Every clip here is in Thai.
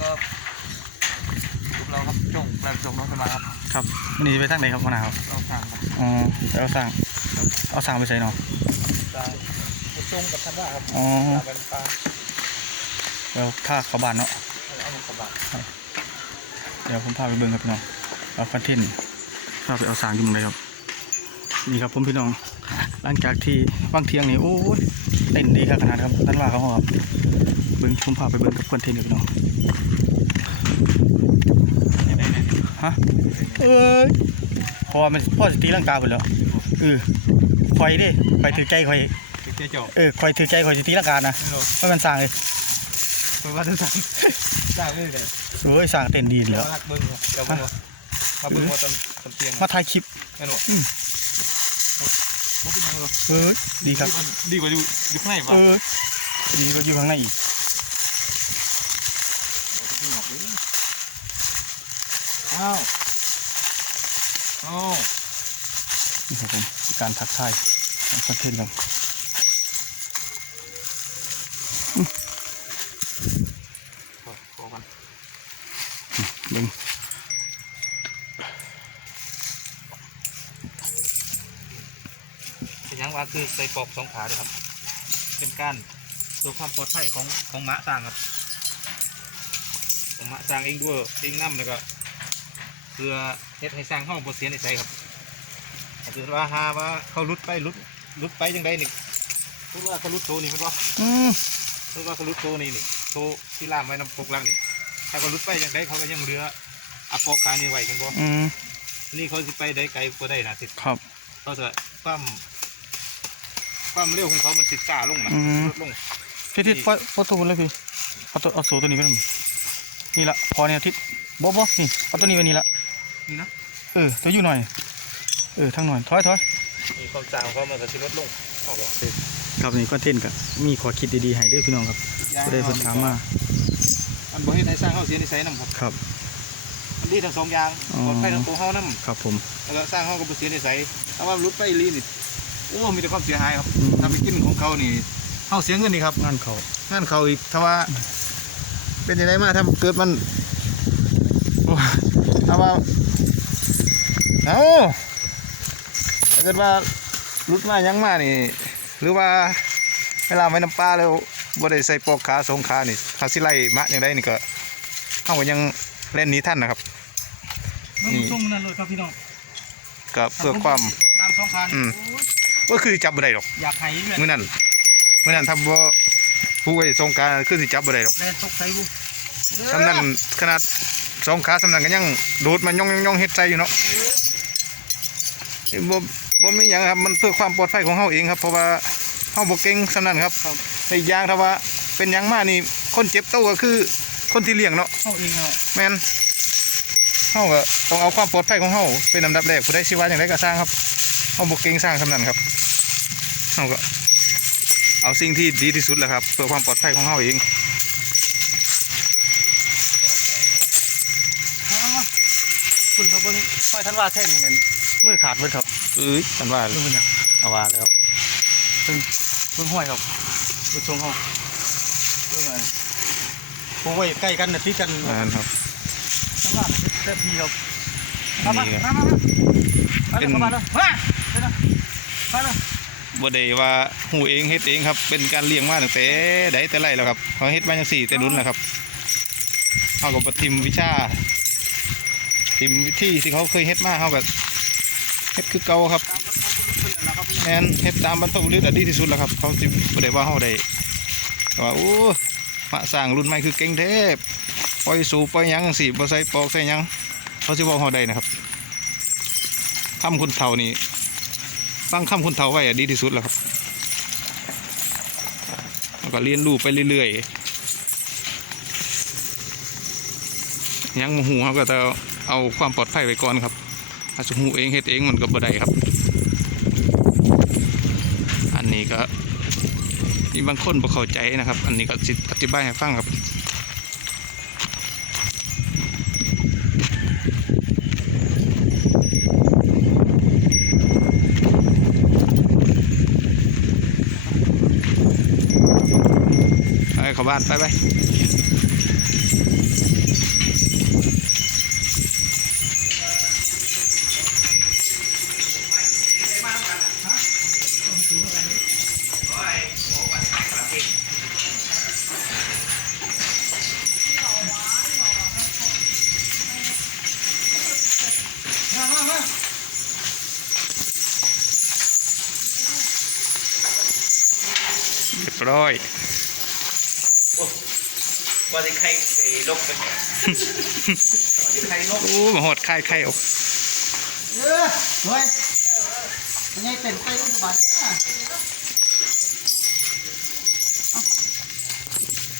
ก็พวกเราครับจงแปลงจงน้องขึ้นมาครับครับวันนี้จะไปทางไหนครับหัวหน้าครับเราทางครับอ๋อไปเอาสั่งเอาสั่งไปใส่เนาะทางจงกับท่านว่าครับอ๋อทางไปปลาแล้วท่าเขาบานเนาะเอาลงกระบะเดี๋ยวผมพาไปเบิ่งครับพี่น้องเอาคอนเทนต์พาไปเอาสั่งอยู่หมึงเลยครับนี่ครับผมพี่น้องหลังจากที่ว่างเที่ยงนี่โอ้ยเต้นดีครับขนาดครับท่านว่าเขาครับ เบิ่งผมพาไปเบิ่งกับคอนเทนต์อยู่พี่น้องฮะเอ้ยเพราะว่ามันพ่อสตีร่างกายหมดแล้วเออคอยดิคอยถือใจคอยเจ๊จบเออคอยถือใจคอยสตีร่างกายนะไม่รู้ไม่มันสั่งเลยเพราะว่าทุกท่านสร้างเลยเลยโอ้ยสั่งเต้นดีเดี๋แล้ยววรักเบิ้งเดี๋ยวเบิ้งมาเบิ้งมาตอนตอนเตียงมาถ่ายคลิปไม่รู้อืมมันเป็นยังไงเออดีครับดีกว่าอยู่อยู่ข้างในป่ะเออดีก็อยู่ข้างในอีก อ้าวอ้าวนี่ครับผมการทักทายของคอนเทนต์เราขอกันเบิ่งเป็นยังว่าคือใส่ปอกสองขาเลยครับ เป็นการตัวความปลอดภัยของของม้าสร้างครับของม้าสร้างเองด้วยเองน้ำแล้วก็เพื่อเฮ็ดให้สร้างห้องบทเสียในใจครับถ้าเกิดว่าหาว่าเขาลุดไปลุดลุดไปยังไงนี่พูดว่าเขาลุดโตนี่มันว่าอืมพูดว่าเขาลุดโตนี่นี่โตที่ล่ามไว้น้ำปกลังนี่ถ้าเขาลุดไปยังไงเขาก็ยังเหลืออะปอกขานี่ไว้กันบ่อืมนี่เขาสิไปได้ไกลกว่าได้นะสิครับเขาจะความความเร็วของเขามันติดกล้าลงนะอืมลดลงพี่ทิศพอพอตัวเลยพี่เอาตัวเอาโซ่ตัวนี้ไปหน่อยนี่ละพอเนี่ยทิศบ๊อบบ๊อบนี่เอาตัวนี้ไปนี่ละ นี่นะเออตัวอยู่หน่อย เออทางหน่อยถอยถอยมีความจางของเขามันก็จะลดลงเขาบอกครับนี่คอนเทนต์กับมีขอคิดดีๆให้เด้วยพี่น้องครับก็ได้เพิ่นถามมามันบ่เฮ็ดให้สร้างเขาเสียนิสัยนำครับครับมันดีทั้งสองอย่างอ๋อปลอดภัยทั้งตัวเขานำครับ ผมแล้วก็สร้างเขาก็บ่เสียนิสัยถ้าว่ามันลุดไปอีหลีนี่โอ้มีแต่ความเสียหายครับอืมถ้าไปกินของเขานี่เขาเสียเงินนี่ครับงานเขางานเขาอีกถ้าว่า เป็นยังไงมาถ้าเกิดมันโอ้ถ้าว่า เอ้าถ้าเกิดว่ารุดมายังมานี่ หรือว่าเวลาไว้น้ำปลาแล้วบ่ได้ใส่ปอกขาสองขานี่ถ้าสิไล่มะอย่างไรนี่ก็เขาก็ยังเล่นหนี้ท่านนะครับนี่ ช่วงนั้นเลยครับพี่น้องก็เพื่อความ ตามสองคันอืม ก็คือจับบ่ได้หรอกอยากให้เลือดมื้อนั้นมื้อนั้นทำบ่ผู้ไว้สงกรารคือสิจับบ่ได้หรอกแล่นตกใส่บุสำนันขนาดสองขาสำนันก็ยังโดดมันย่องย่องย่องเฮ็ดใจอยู่เนาะ บ่บ่มีหยังครับมันเพื่อความปลอดภัยของเฮาเองครับ เพราะว่าเฮาบ่เก่งสำนันครับ แต่อีกอย่างถ้าว่าเป็นหยังมานี่คนเจ็บตัวก็คือคนที่เลี้ยงเนาะเข้าเองเอาแม่นเฮาก็ต้องเอาความปลอดภัยของเฮาเป็นอันดับแรกผู้ใดสิว่าอย่างไรก็สร้างครับเฮาบ่เก่งสร้างสำนันครับเฮาก็เอาสิ่งที่ดีที่สุดแหละครับเพื่อความปลอดภัยของเฮาเอง เอามาคุณเขาคนค่อยท่านว่าแท่งเงิน มือขาดเพิ่นครับเอ้ยกันว่าเพิ่นเป็นหยังเอาว่าแล้วเพิ่นเพิ่นห้อยครับเพิ่นทรงเฮาเพิ่นอะไรผมไว้ใกล้กันน่ะที่กันอ่านครับข้างล่างเต็มทีครับมามานี่ครัมาบมามาเป็นมาเลยมาเดี๋ยวนะมาเลยบ่ได้ว่าหูเองเฮ็ดเองครับ เป็นการเลี้ยงมาตั้งแต่ใดแต่ไรแล้วครับเขาเฮ็ดมาจังสี่แต่รุ่นแล้วครับเขาก็บ่ทิมวิชาทิมวิธีที่เขาเคยเฮ็ดมาเขาก็ เฮ็ดคือเก่าครับแมนเฮ็ดตามบรรพบุรุษอะดีที่สุดแล้วครับเขาสิบ่ได้ว่าเขาได้ว่าโอ้มาสร้างรุ่นใหม่คือเก่งแท้ปล่อยสูบปล่อยยังจังซี่บ่ใส่ปอกใส่ยังเขาสิบอกเขาได้นะครับคำคุณเฒ่านี่ฟังคำคุณเฒ่าไว้อะดีที่สุดแล้วครับแล้วก็เรียนรู้ไปเรื่อยๆยังมหูเขาก็จะเอาความปลอดภัยไว้ก่อนครับ อาจจะหูเองเฮ็ดเองมันก็บ่ได้ครับ อันนี้ก็มีบางคนบ่เข้าใจนะครับ อันนี้ก็สิอธิบายให้ฟังครับไปเข้าบ้านไปไป ร้อยว่าจะใครไอ้ลกไปว่าจะใครลกโอ้มาหอดไข่ไข่ออกเออเฮ้ยยังไงเต็มไปอุบัติอะ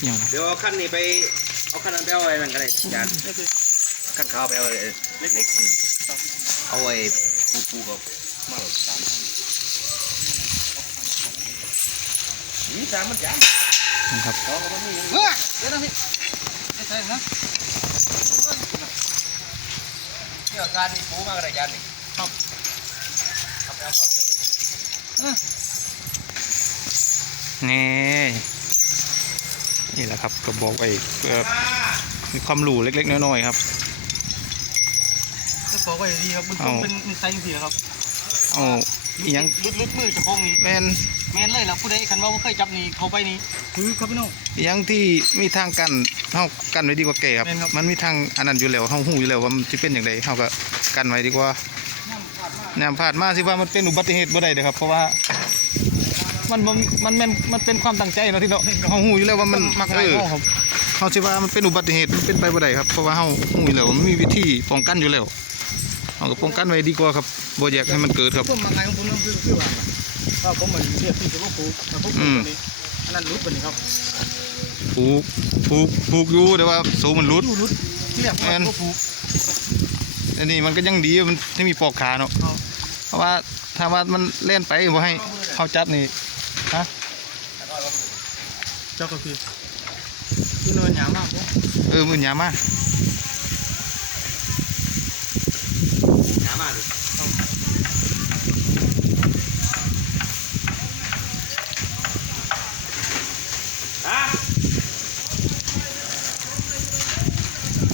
อย่างไรเดี๋ยวเอาขั้นนี้ไปเอาขั้นนั้นไปเอาอะไรนั่นก็ได้จานขั้นขาวไปเอาอะไรเล็กๆเอาไอ้ปูปูกับมาหรอ นี่จานมันจานนะครับขอกับมันนี่เฮ้ยเดี๋ยวนะพี่ไม่ใช่นะเกี่ยวการนี่ปูมากระไรจานนี่ครับครับเอาข้อเลยนี่นี่แหละครับก็บอกไว้เพื่อมีความรู้เล็กๆน้อยๆครับก็บอกไว้ดีครับมันต้องเป็นนิสัยจริงๆครับเอาอีหยังลุดลุดมือจะพงนี่แม่น แมนเลยล่ะผู้ใดคันว่าบ่เคยจับนี่เขาไปนี่คือครับพี่น้องอีหยังที่มีทางกันเฮากันไว้ดีกว่าแก่ครับ แม่นครับ มันมีทางอันนั้นอยู่แล้วเฮาฮู้อยู่แล้วว่ามันสิเป็นอย่างไรเฮาก็กันไว้ดีกว่าแนวผ่านมาสิว่ามันเป็นอุบัติเหตุบ่ได้เด้อครับ เพราะว่า มันบ่มันแม่นมันเป็นความตั้งใจเนาะที่เนาะเฮาฮู้อยู่แล้วว่ามันมักเอง่ายอครับเขาสิว่ามันเป็นอุบัติเหตุมันเป็นไปบ่ได้ครับเพราะว่าเฮาฮู้อยู่แล้วว่ามันมีวิธีป้องกันอยู่แล้วเฮาก็ป้องกันไว้ดีกว่าครับบ่อยากให้มันเกิดครับ ผมมักง่ายของผมนั่นคือคือว่า ถ้าผมเหมือนเรียกที่จะว่าผูกแต่ผมผูกตัวนี้อันนั้นรุดไปนี่ครับผูกผูกผูกอยู่แต่ว่าสูงมันหลุดรุดที่เรียกแม่ว่านผูกอันนี้มันก็ยังดีมันไม่มีปอกขาเนาะครับเพราะว่าถ้าว่ามันเล่นไปบ่ให้เขาจัดนี่ฮะเจ้าก็คือคือเนินหยามากผมเออมือหยามาหนามาดิ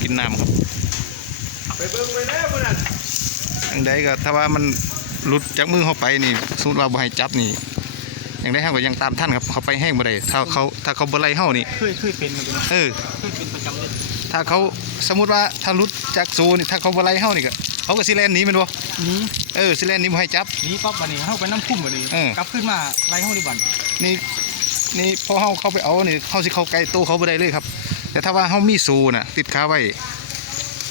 กินน้ำครับ ไปเบิ่งไปแล้วคนนั้น อย่าง ใดก็ถ้าว่ามันหลุดจากมือเขาไปนี่สมมติว่าบ่ให้จับนี่อย่างใดเฮาก็ยังตามท่านครับเขาไปแห้งบ่ได้ถ้าเขาถ้าเขาบ่ไล่เฮานี่เคยเคยเป็นเหมือนกันนะเออเคยเป็นประจำเลยถ้าเขาสมมุติว่าถ้าหลุดจากโซนี่ถ้าเขาบ่ไล่เฮานี่ก็เขาก็สิแล่นหนีแม่นบ่นี้เออสิแล่นหนีบ่ให้จับนี้ปั๊บวันนี้เข้าไปน้ำพุ่มวันนี้เออกลับขึ้นมาไล่ห้องดิบันนี่นี่พอเฮาเข้าไปเอานี่เฮาสิเข้าใกล้ตู้เขาบ่ได้เลยครับ แต่ถ้าว่าเฮามีสูน่ะติดขาไว้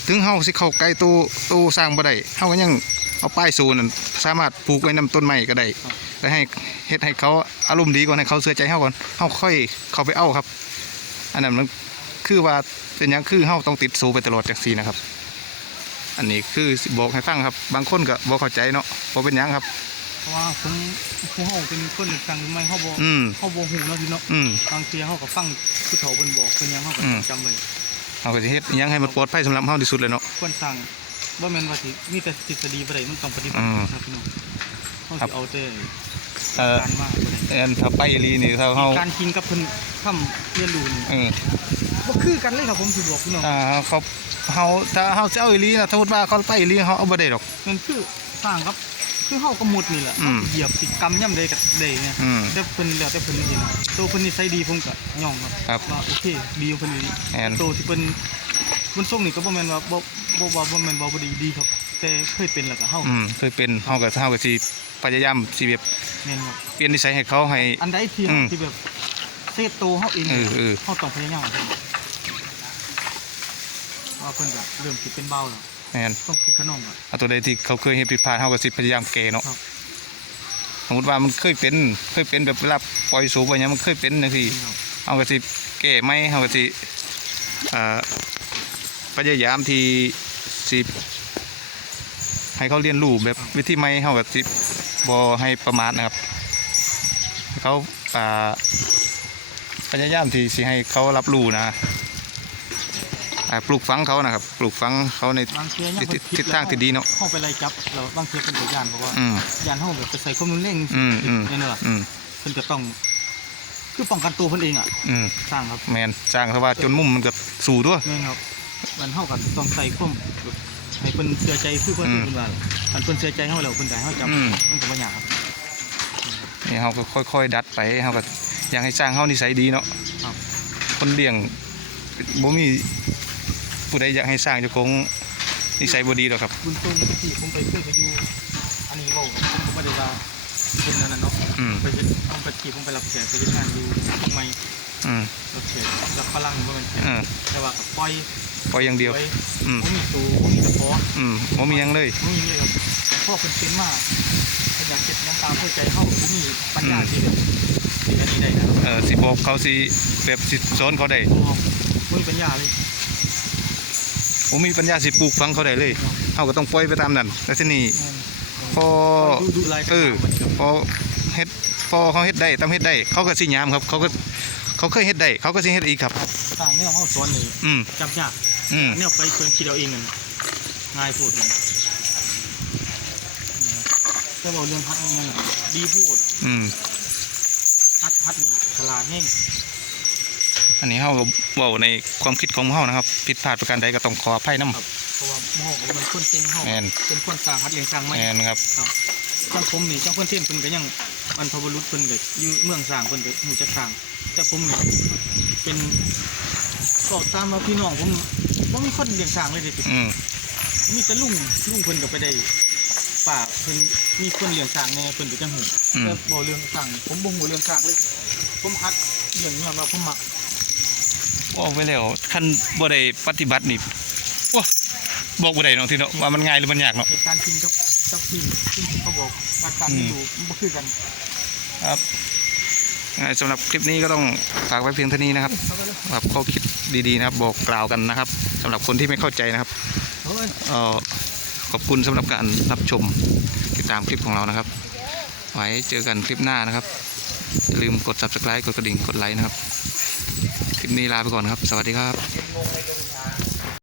ถึงเฮาสิเข้าใกล้ตู้ตู้สร้างบ่ได้เฮาก็ยังเอาป้ายสูนั่นสามารถผูกไว้นำต้นไม้ก็ได้แล้วให้เฮ็ดให้เขาอารมณ์ดีก่อนให้เขาเชื่อใจเฮาก่อนเฮาค่อยเข้าไปเอาครับ อันนั้นมันคือว่าเป็นหยังคือเฮาต้องติดสูไปตลอดจังซี่นะครับ อันนี้คือสิบอกให้ฟังครับ บางคนก็บ่เข้าใจเนาะบ่เป็นหยังครับเพราะว่าผมผู้เฮาเป็นคนอีกครั้งหนึ่งไม่เฮาบ่อืมเฮาบ่ฮู้เนาะพี่เนาะอืมบางทีเฮาก็ฟังผู้เฒ่าเพิ่นบอกเพิ่นหยังเฮาก็อืมจำไว้ เฮาก็สิเฮ็ดอิหยังให้มันปลอดภัยสำหรับเฮาที่สุดเลยเนาะ ควรสร้างบ่แม่นว่าสิมีแต่ทฤษฎีบ่ได้มันต้องปฏิบัติอืมครับพี่น้องเฮาครัสิบ เอาแต่เอ่อการมาบ่ได้อันถ้าไปอีหลีนี่ถ้าเฮาการกินกับเพิ่นทำเรียนรู้นี่เออบ่คือกันเลยครับผมสิบอกพี่น้องถ้าเขาเฮาถ้าเฮาจะเอาอีหลีนะสมมุติว่าเขาไปอีหลีเฮาเอาบ่ได้ดอก มันคือสร้างครับ คือเฮาก็มุดนี่แหละอืม เหยียบสิกรรมย่ำใดก็ได้เนี่ยอืม แต่เพิ่นแล้วแต่เพิ่นนี่เนาะตัวเพิ่นนิสัยดีผมก็ย่องครับครับว่าโอเคดีของเพิ่นดีแม่น ตัวที่เพิ่นเพิ่นส่งนี่ก็บ่แม่นว่าบ่บ่ว่าบ่แม่นว่าบ่ดีดีครับ แต่เคยเป็นแล้วก็เฮาอืมเคยเป็นเฮาก็เฮาก็สิพยายามสิแบบแม่นครับเปลี่ยนนิสัยให้เขาให้ อันใดที่อืมที่แบบเซฟโตวเฮาเองเออเออ เฮาต้องพยายามครับว่าเพิ่นก็เริ่มสิเป็นเบาแล้ว แม่นต้องคิดขนมอะเอาตัวใดที่เขาเคยเฮ็ดผิดพลาดเฮาก็สิพยายามแก้เนาะครับ สมมุติว่ามันเคยเป็นเคยเป็นแบบเวลาปล่อยสูบไปหยังมันเคยเป็นจังซี่นี่ครับเฮาก็สิแก้ใหม่เฮาก็สิเอ่อพยายามที่สิให้เขาเรียนรู้แบบวิธีใหม่เฮาก็สิบ่ให้ประมาทนะครับให้เขาอ่าพยายามที่สิให้เขารับรู้นะอ่า ปลูกฝังเขานะครับ ปลูกฝังเขาในบางเทียยังทิศเพิ่นผิทิศทางที่ดีเนาะเฮาไปไล่จับแล้วบางเทียเพิ่นก็ย่านบอกว่าอืมย่านเฮาแบบไปใส่ความรุนแรงอืมอืมนี่นแหละอืมเพิ่นก็ต้อง คือป้องกันตัวเพิ่นเองอะอืมสร้างครับแมนจ้างเพราะว่าจนมุมมันก็สู่ตัวแม่นครับมันเฮาก็ต้องใส่ความแบบให้เพิ่นเชื่อใจคือเพิ่นอืมเพิ่นว่าคันเพิ่นเชื่อใจเฮาแล้วเพิ่นก็ให้เฮาจับอืม มันก็บ่ยากครับนี่เขาก็ค่อย ๆ ดัดไปเขาก็อยากให้สร้างเขานิสัยดีเนาะครับ คนเลี้ยงบ่มี ผู้ใดอยากให้สร้างเจ้าของนิสัยบ่ดีหรอกครับบุญตรงที่ผมไปเคยไปอยู่อันนี้เว้าผมก็บ่ได้ว่าเป็นนั่นน่ะเนาะอืมไปเฮ็ดต้องไปขี่ผมไปรับแขกไปเฮ็ดงานอยู่เชียงใหม่อืมรับแขกรับฝรั่งบ่แม่นแขกเออแต่ว่าก็ปล่อยพออย่างเดียวปล่อยอืมบ่มีตูบ่มีตะขออืมบ่มีหยังเลยบ่มีเลยครับแต่พ่อเพิ่นเป็นมาเพิ่นอยากเฮ็ดหยังตามเข้าใจเฮาบ่มีปัญญาที่แบบที่อันนี้ได้นะ เออสิบอกเขาสิแบบสิสอนเขาได้บ่บ่มีปัญญาเลย บ่มีปัญญาสิปลูกฝังเขาได้เลยเฮาก็ต้องปล่อยไปตามนั้นแล้วทีนี้พอดูดูลายเออพอเฮ็ดพอเขาเฮ็ดได้ตามเฮ็ดได้เขาก็สิยามครับ เขาก็เขาเคยเฮ็ดได้เขาก็สิเฮ็ดอีกครับต่างแนวเฮาสอนนี่อืมจำยากอืมแนวไปเพิ่นคิดเอาเองนั่นง่ายพูดมันแต่ว่าเรื่องฮัดนี่ดีพูด อืมฮัดฮัดนี่ฉลาดแห้ง อันนี้เฮาก็เว้าในความคิดของเฮานะครับผิดพลาดประการใดก็ต้องขออภัยนํเพราะว่าหม้อของมันคนเก่งเฮาแม่นเป็นคนสร้างฮัดเลี้ยงสร้างไม่แม่นครับจังผมนี่จังเพิ่นเทียนเพิ่นก็ยังบรรพบุรุษเพิ่นก็อยู่เมืองสร้างเพิ่นก็ฮู้จักสร้าง แต่ผมนี่เป็นก็ตามมาพี่น้องผมบ่มีคนเลี้ยงสร้างเลยเด็ดอืมมีแต่ลุงลุงเพิ่นก็ไปได้ป่าเพิ่นมีคนเลี้ยงสร้างแน่เพิ่นก็จังหูอืมแต่บ่เรื่องสร้างผมบ่ฮู้เรื่องสร้างเลย ผมฮัดเรื่องนี้มาผมมัก บอกไปแล้วคันบ่ได้ปฏิบัตินี่ว้าบอกบ่ได้เนาะที่เนาะว่ามันง่ายหรือมันยากเนาะเหตุการณ์จริงกับกับทีมที่เขาบอกการการที่อยู่มันบ่คือกันครับงั้นสำหรับคลิปนี้ก็ต้องฝากไว้เพียงเท่านี้นะครับเขาก็เลยครับข้อคิดดีๆนะครับ บอกกล่าวกันนะครับสำหรับคนที่ไม่เข้าใจนะครับเฮ้ยเอ่อขอบคุณสำหรับการรับชมติดตามคลิปของเรานะครับ ไว้เจอกันคลิปหน้านะครับอย่าลืมกด subscribe กดกระดิ่งกดไลค์นะครับค ลิปนี้ลาไปก่อนครับ สวัสดีครับ